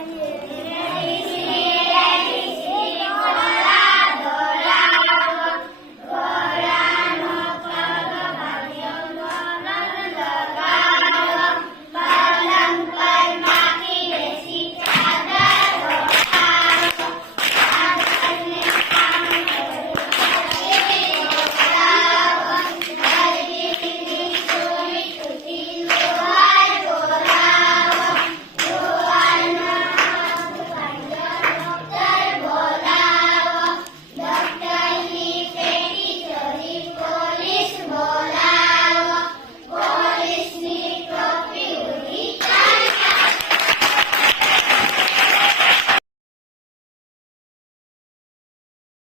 compañero.